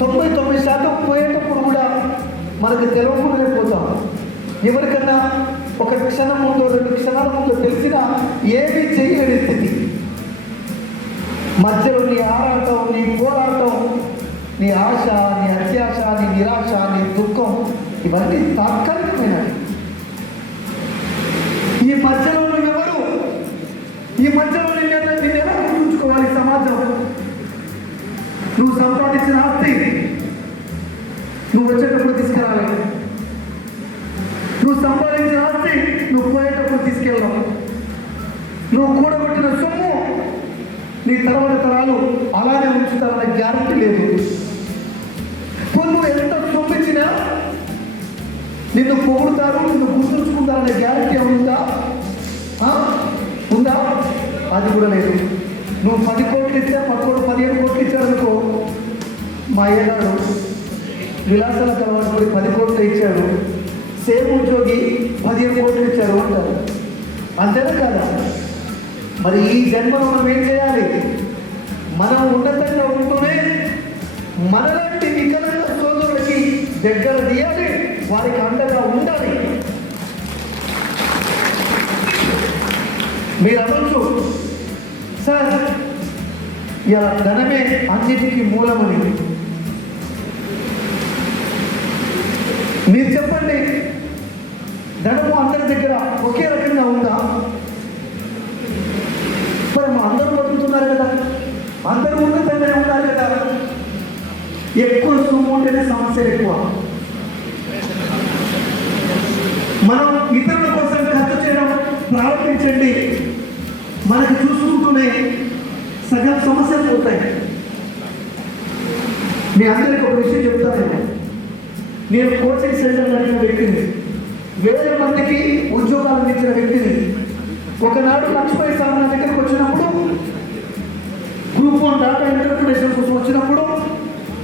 99% పోయేటప్పుడు కూడా మనకు తెలియకుండానే పోతాం. ఎవరికన్నా ఒక క్షణం ముందు 2 క్షణాల ముందు తెలిసినా ఏమీ చేయలేని స్థితి. మధ్యలో నీ ఆరాటం, నీ పోరాటం, నీ ఆశ, నీ అత్యాశ, నీ నిరాశ, నీ దుఃఖం ఇవన్నీ తాత్కాలికమైనవి. ఈ మధ్యలో నువ్వెవరు? ఈ మధ్యలో నిన్ను ఎలా గుర్తుంచుకోవాలి సమాజం? నువ్వు సంపాదించిన ఆస్తి నువ్వు వచ్చేటప్పుడు తీసుకురాలి. నువ్వు సంపాదించిన ఆస్తి నువ్వు పోయేటప్పుడు తీసుకెళ్ళావు. నువ్వు కూడబెట్టిన సొమ్ము నీ తర్వాత తరాలు అలానే ఉంచుతారన్న గ్యారంటీ లేదు. నువ్వు ఎంత సొమ్మిచ్చినా నిన్ను పొగుడుతారు, నిన్ను గుర్తుంచుకుంటారనే గ్యారంటీ ఉందా? ఉందా? అది కూడా లేదు. నువ్వు 10 కోట్లు ఇస్తే పక్కోడు 15 కోట్లు ఇచ్చాడనుకో, మా అయ్యగాడు విలాసాలకు అలవాటు పడి 10 కోట్లు ఇచ్చాడు, సేమ్ ఉద్యోగి 15 కోట్లు ఇచ్చాడు అంటారు. అంతేనా కాదా? మరి ఈ జన్మలో మనం ఏం చేయాలి? మనం ఉన్నతంగా ఉంటూనే మనలాంటి వికలాంగ సోదరులకి దగ్గర తీయాలి, వారికి అండగా ఉండాలి. మీరు అనొచ్చు, సార్ ఇలా ధనమే అన్నిటికీ మూలమని. మీరు చెప్పండి, ధనము అందరి దగ్గర ఒకే రకంగా ఉందా? మరి మా అందరూ బతుకుతున్నారు కదా, అందరూ ఉన్నతంగానే ఉన్నారు కదా. ఎక్కువ సొమ్ము ఉంటేనే సమస్యలు ఎక్కువ. మనం ఇతరుల కోసం ఖర్చు చేయడం ప్రారంభించండి, మనకి చూసుకుంటూనే సగం సమస్యలు పోతాయి. మీ అందరికీ ఒక విషయం చెప్తాను. నేను కోచింగ్ సెంటర్ నడిపిన వ్యక్తిని, 1000 మందికి ఉద్యోగాలు ఇచ్చిన వ్యక్తిని. ఒకనాడు లక్ష్మీ సార్ నా దగ్గరికి వచ్చినప్పుడు, గ్రూప్ 1 డాటా ఇంటర్ప్రిటేషన్ కోసం వచ్చినప్పుడు,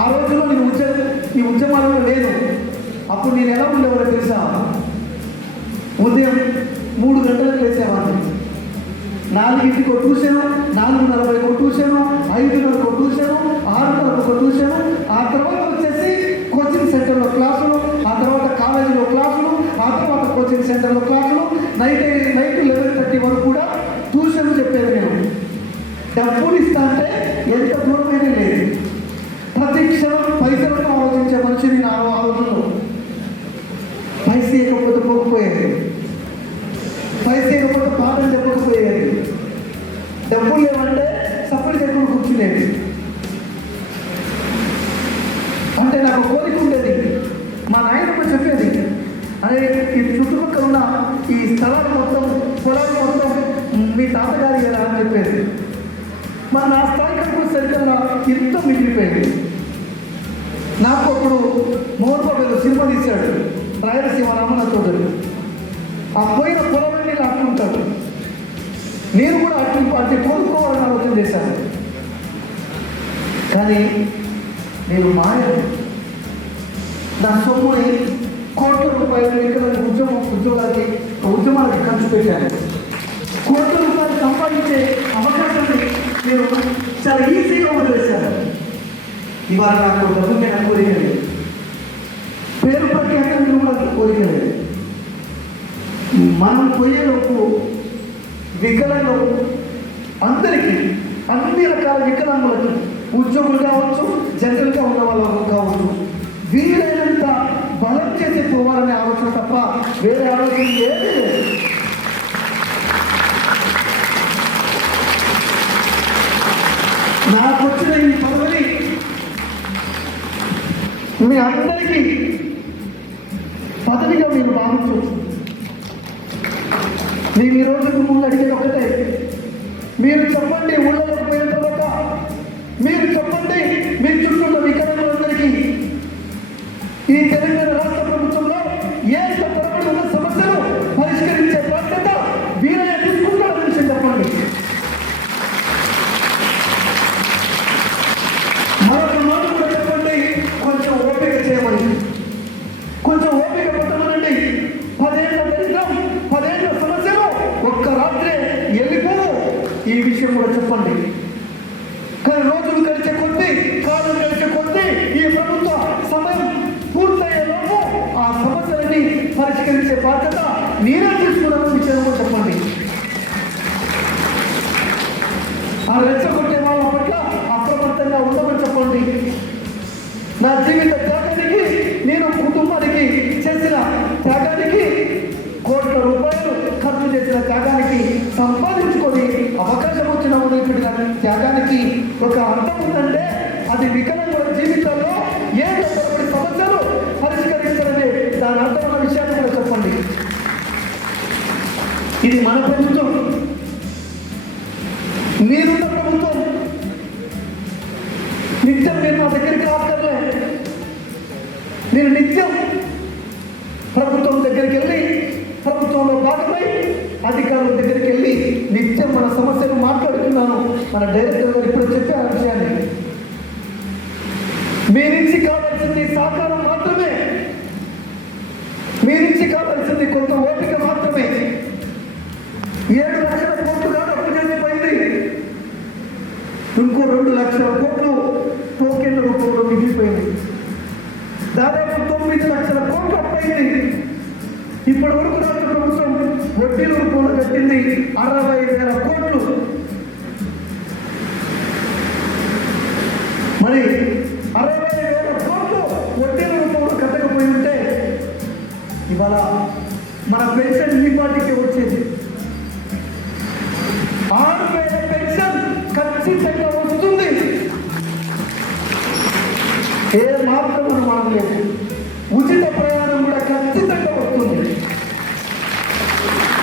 ఆ రోజులో నేను ఈ ఉద్యమాలలో లేదు. అప్పుడు నేను ఎలా ఉండేవారో తెలుసా? ఉదయం 3 గంటలకు వేసేవాడిని, 4కి ఒక ట్యూషను, 4:40కి ఒక ట్యూషను, 5:30కి ఒక ట్యూషను, 6:30కి ఒక ట్యూషను, ఆ తర్వాత వచ్చేసి కోచింగ్ సెంటర్లో క్లాసులు, ఆ తర్వాత కాలేజీలో క్లాసులు, ఆ తర్వాత కోచింగ్ సెంటర్లో క్లాసులు, నైట్ 11:30 వరకు కూడా ట్యూషన్లు చెప్పేది. నేను డబ్బులు ఇస్తా అంటే ఎంత దూరమైనా లేదు. ప్రతి క్షణం పైసలను ఆలోచించే మనిషిని నా ఆలోచనలో. పైస ఇవ్వకపోతే పోకపోయేది, పైస ఇవ్వకపోతే పాటలు చెప్పకపోయేది, డబ్బులు లేవంటే సపోర్ట్ చెప్పకుండా కూర్చునేది. అంటే నాకు కోరిక ఉండేది. మా నాయనమ్మ చెప్పేది, అదే ఈ చుట్టుపక్కల ఉన్న ఈ స్థలాలు మొత్తం, పొలాలు మొత్తం మీ తాతగారి ఎలా అని చెప్పేది. మరి నా స్థాయి కంటే సరిగ్గా ఎంతో మిగిలిపోయింది. నాకు అప్పుడు మోహన్ బాబు సినిమా తీశాడు, రాయలసీమ రామనాథ్. ఆ పోయిన పొలాన్ని అట్టుంటాడు. నేను కూడా అట్టి కోరుకోవాలని ఆలోచన చేశాను. కానీ నేను నా సొమ్ముని కోట్ల రూపాయలు ఇక్కడ ఉద్యమాలకి ఖర్చు పెట్టాను. కోట్ల రూపాయలు సంపాదించే అవకాశాన్ని నేను చాలా ఈజీగా వదిలేశాను. ఇవాళ నాకు డబ్బు మీద కోరిక లేదు, పేరు ప్రఖ్యాతలు కూడా కోరిక లేదు. మనం పోయేలోపు వికలాంగులు అందరికీ, అన్ని రకాల వికలాంగులకు, ఉద్యోగులు కావచ్చు, జనరల్గా ఉన్న వాళ్ళు కావచ్చు, వీలైనంత బలం చేసి పోవాలనే ఆలోచన తప్ప వేరే ఆలోచన ఏమీ లేదు. నాకు వచ్చిన ఈ పదవిని మీ అందరికీ పదవిగా మీరు భావించవచ్చు. నేను ఈ రోజు ముందు అడిగేది ఒకటే, మీరు చెప్పండి, ఊళ్ళలోకి పోయిన తర్వాత మీరు చెప్పండి, మీ చుట్టూ ఉన్న వికలాంగులందరికీ ఈ తెలంగాణ రాష్ట్ర ప్రభుత్వంలో ఏ తరబడి ఉన్న సమస్యలు పరిష్కరించే బాధ్యత వీరయ్య తీసుకుంటారని విషయం చెప్పండి. మరొక మాట కూడా చెప్పండి, కొంచెం ఓపిక చేయమని, కొంచెం ఓపిక పట్టమనండి. 10 ఏళ్ల దరిద్రం, 10 ఏళ్ల సమస్యలు ఒక్క రాత్రే వెళ్ళిపోవు, ఈ విషయం కూడా చెప్పండి. కానీ రోజులు గడిచే కొద్దీ, కాలం గడిచే కొద్దీ ఈ నా జీవిత త్యాగానికి, నేను కుటుంబానికి చేసిన త్యాగానికి, కోట్ల రూపాయలు ఖర్చు చేసిన త్యాగానికి, సంపాదించుకొని అవకాశం వచ్చిన వదిలిపెట్టిన త్యాగానికి ఒక అర్థం ఉందంటే అది వికలాంగుల జీవితంలో ఏ సమస్యలు పరిష్కరించాలని దాని అర్థం ఉన్న విషయాన్ని కూడా చెప్పండి. ఇది మన ప్రభుత్వం, మీరున్న ప్రభుత్వం. నిత్యం మీరు మా దగ్గరికి రాకర్లే. నేను నిత్యం ప్రభుత్వం దగ్గరికి వెళ్ళి, ప్రభుత్వంలో భాగమై అధికారుల దగ్గరికి వెళ్ళి నిత్యం మన సమస్యను మాట్లాడుతున్నాను. మన డైరెక్టర్ గారు ఇప్పుడు చెప్పారు ఆ విషయాన్ని. మీ నుంచి కావాల్సింది సహకారం మాత్రమే, మీ నుంచి కావాల్సింది కొంత ఓపిక మాత్రమే. 7 లక్షల కోట్లు కాదు అప్పు చేసిపోయింది, ఇంకో 2 లక్షల కోట్లు టోకెన్ల రూపంలో మిగిలిపోయింది. దాదాపు 9 లక్షల కోట్లు అప్పయింది. ఇప్పటి వరకు రాష్ట్ర ప్రభుత్వం వడ్డీల రూపంలో కట్టింది 60,000 కోట్లు. మరి 60,000 కోట్లు వడ్డీల రూపంలో కట్టకపోయి ఉంటే ఇవాళ మన పెన్షన్ ఈ పార్టీకి వచ్చేది. 6,000 పెన్షన్ ఖచ్చితంగా వస్తుంది. ఏ మాత్రం మనం లేదు. ఉచిత ప్రయాణం కూడా ఖచ్చితంగా వస్తుంది.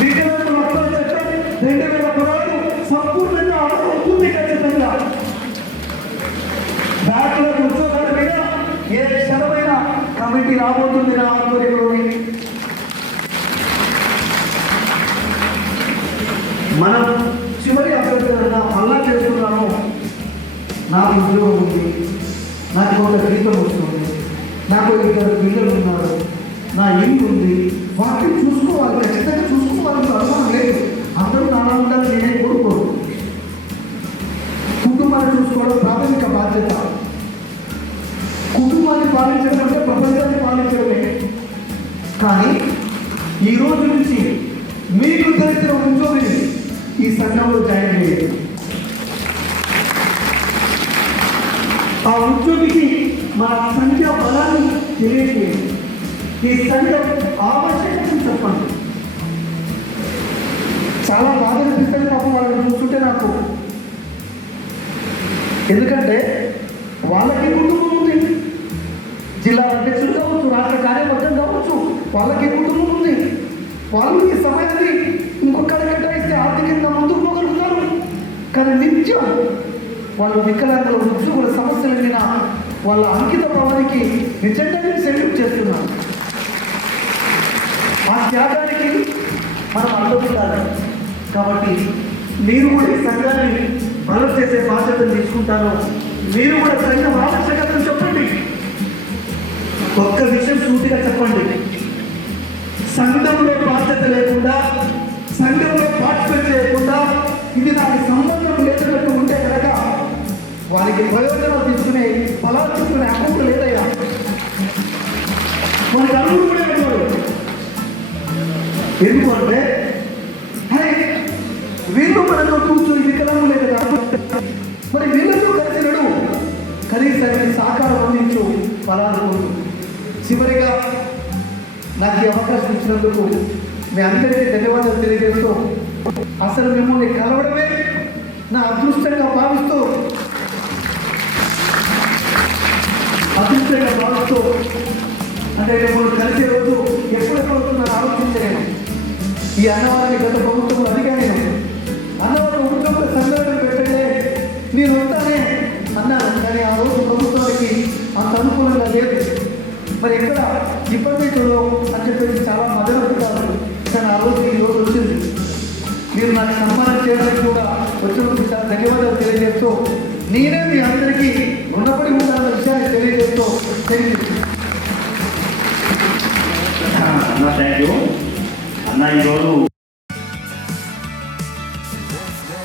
వికలాంగుల హక్కుల చట్టం 2016 సంపూర్ణంగా అమలు అవుతుంది. ఖచ్చితంగా బ్యాక్లాగ్ ఉద్యోగాల మీద ఏ క్షణమైన కమిటీ రాబోతుంది నా ఆధ్వర్యంలోని. మనం చివరి అభ్యర్థులన్నా మళ్ళా చేస్తున్నాను. నాకు ఉద్యోగం ఉంది, నాకు ఒక జీతం వస్తుంది, నాకు 2 పిల్లలు ఉన్నారు, నా ఇల్లు ఉంది, వాటిని చూసుకోవాలి, ఖచ్చితంగా చూసుకోవాలని అనుమానం లేదు. అందరూ నానా ఉండాలి నేనే కోరుకోరు. కుటుంబాన్ని చూసుకోవడం ప్రాథమిక బాధ్యత. కుటుంబాన్ని పాలించడం అంటే ప్రపంచాన్ని పాలించడమే. కానీ ఈ రోజు నుంచి మీకు తెలిసిన ఉద్యోగిని ఈ సంఘంలో జాయిన్ చేయండి. ఆ ఉద్యోగికి మన సంఖ్య బలాన్ని తెలియజేయండి. ఈ సంఘం ఆవశ్యకతను చెప్పండి. చాలా బాధ అనిపిస్తుంది పాపం వాళ్ళని చూస్తుంటే నాకు. ఎందుకంటే వాళ్ళకి కుటుంబం ఉంది, జిల్లా అధ్యక్షులు కావచ్చు, రాష్ట్ర కార్యవర్గం కావచ్చు, వాళ్ళకి కుటుంబం ఉంది. వాళ్ళు ఈ సమయాన్ని ఇంకొకటి కేటాయిస్తే ఆర్థికంగా ముందుకు పోగలుగుతారు. కానీ నిత్యం వాళ్ళు వికలాంగుల ఉద్యోగుల సమస్యల మీద వాళ్ళ అంకిత భావానికి నిజంగా సెల్యూట్ చేస్తున్నాం. ఆ త్యాగానికి మనం అడ్డుకుంటారు. కాబట్టి మీరు కూడా ఈ సంఘాన్ని బలం చేసే బాధ్యతను తీసుకుంటారు. మీరు కూడా సంఘం ఆవశ్యకతను చెప్పండి. ఒక్క విషయం సూటిగా చెప్పండి. సంఘంలో బాధ్యత లేకుండా, సంఘంలో పార్టిసిపేట్ చేయకుండా, ఇది నాకు సంబంధం లేదన్నట్టు ఉంటే కనుక వారికి ప్రయోజనాలు తీసుకునే, ఫలాలు తీసుకునే అకౌంట్ లేదయ్యా. మనకి అడుగులు కూడా పెట్టారు. ఎందుకంటే వీళ్ళు మనతో కూర్చొని వికలాంగులు లేదు కదా, మరి వీళ్ళతో కలిసినడు కనీసానికి సహకారం అందించు ఫలాలు. చివరిగా నాకు ఈ అవకాశం ఇచ్చినందుకు మీ అందరికీ ధన్యవాదాలు తెలియజేస్తూ, అసలు మిమ్మల్ని కలవడమే నా అదృష్టంగా భావిస్తూ అంటే మిమ్మల్ని కలిసే రోజు ఎప్పుడెప్పుడుతుందని ఆలోచించలేను. ఈ అన్నవారిని గత ప్రభుత్వం అడిగాను. అన్నవారు ఉద్యోగ సంఘటన పెట్టండి నేను వస్తానే అన్నాను. కానీ ఆ రోజు ప్రభుత్వానికి అంత అనుకూలంగా లేదు. మరి ఎక్కడ డిపార్ట్మెంట్లో అని చెప్పేసి చాలా మదనవుతారు. కానీ ఆ రోజు ఈ రోజు వచ్చింది. మీరు నాకు సన్మానం చేయడానికి కూడా వచ్చినందుకు చాలా ధన్యవాదాలు తెలియజేస్తూ, నేనే మీ అందరికీ రుణపడి ఉండాలన్న విషయాన్ని తెలియజేస్తూ థ్యాంక్ యూ అన్న. ఈరోజు